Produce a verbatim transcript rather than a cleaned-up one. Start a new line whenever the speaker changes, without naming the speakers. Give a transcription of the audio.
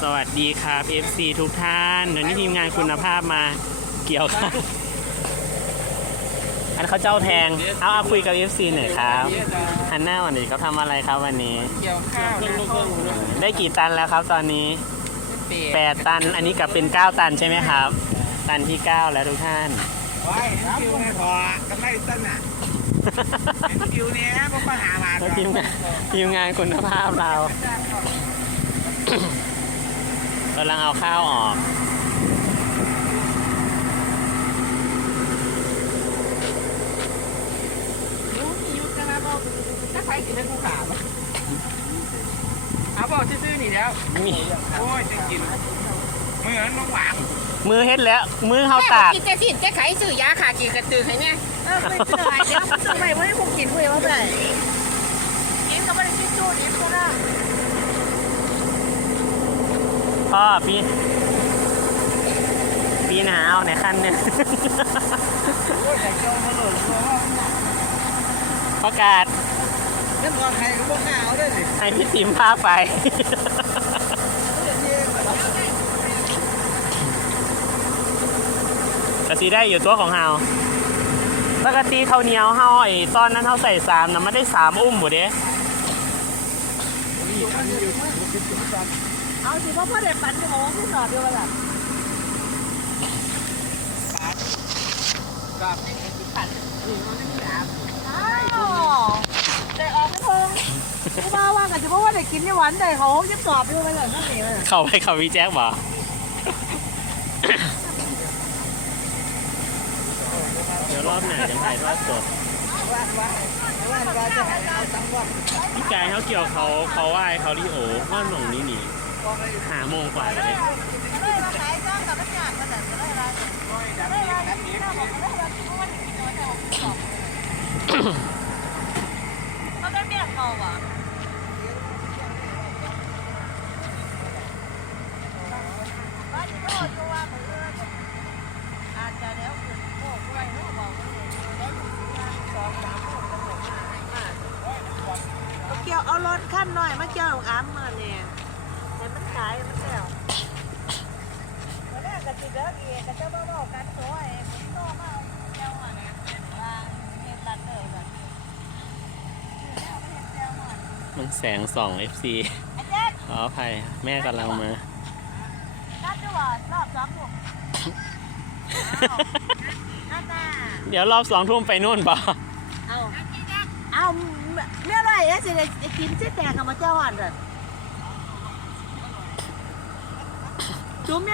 สวัสดีครับ เอฟ ซี ทุกท่านเดี๋ยวนี้ทีมงานคุณภาพมาเกี่ยวครับอันเขาเจ้าแทงเอาเอาคุยกับ เอฟ ซี หน่อยครับฮันน่าวันนี้เขาทำอะไรครับวันนี้
เกี่ยวข้าวนะ
ได้กี่ตันแล้วครับตอนนี้แปดตันอันนี้กลับเป็นเก้าตันใช่ไหมครับตันที่เก้าแล้วทุกท่าน
ว้ายคิวไม่พอกันไม่ต้นอ่ะคิวเนี้ยพวกปัญหามา
ทีมงานทีมงานคุณภาพเรากำลังเอาข้าวออก
ยุ้งยุ้งนะครับเราถ้าใครกินให้กูขาดเอาบอกซื่อๆนี่แล้วโอ้ยจะกินมือน้องหวาง
มือเฮ็ดแล้วมือเขาตาก
กินจะสินจะไขสื่อยาขากินกระตือให้เนี่ยเออไม่เป็นไรเดี๋ยวทำไมไม่ให้ผมกินคุยว่าไรกินก็ไม่ได้กินจู้กินก็ได้
พ่อพี่พี่หนาวในขั้นเนี่ยประกาศ
นั่นก่อนใครก็บอกหนาวด้วยสิ
ให้พี่ติ๋มพาไปกะสีได้อยู่ตัวของเฮาปกติเขาเหนียวเฮาไอ้ตอนนั้นเฮาใส่สามนะไม่ได้สามอุ้มหมดเด้
เอาสิเพราะพ่อเด็กปั่นจะบอกว่าผู้สอบด้วยล่ะกับนี่ที่ปั่นหรือมันไม่มีน้ำอ้าวแต่ออกไม่พงผู้บ้าว่ากันจะเพราะว่าเด็กกินนี่หวานแต่เขาจะสอบด้วยเลยนั่นเอง
เข้าไปเขาวิแจ็คบอกเดี๋ยวรอบหน้าจะถ่ายทอดสดพี่กายเขาเกี่ยวเขาเขาไหว้เขาลิโอห้อนหนงนี้หนีหาโมงกว่าเลย
เขาได้เมียเขาอ่ะบ้านก็อยู่ว่าอาจจะแล้วคือโอ้กล้วยเขาบอกว่าได้สองสามเอาเกี่ยวเอารถขั้นหน่อยมาเกี่ยวอ้ำมาเนี่ยแต่มันขายมันแก้วมาได้กันติดแล้วกี่กันจะมาบอกกันโซ่ไอ้ผมโตมาเจ้าอ่ะเนี่ยว่าเห็นตัดเลยแบบ
มันแสงส่อง เอฟ ซี ขออภัยแม่กำลังมาเดี๋ยวรอบสองทุ่มไปนู่นป่ะ
เอาเอาเมื่อไรเอ๊ะจะกินเส้นแตกกับมาเจ้าหันเลยจุ๊ม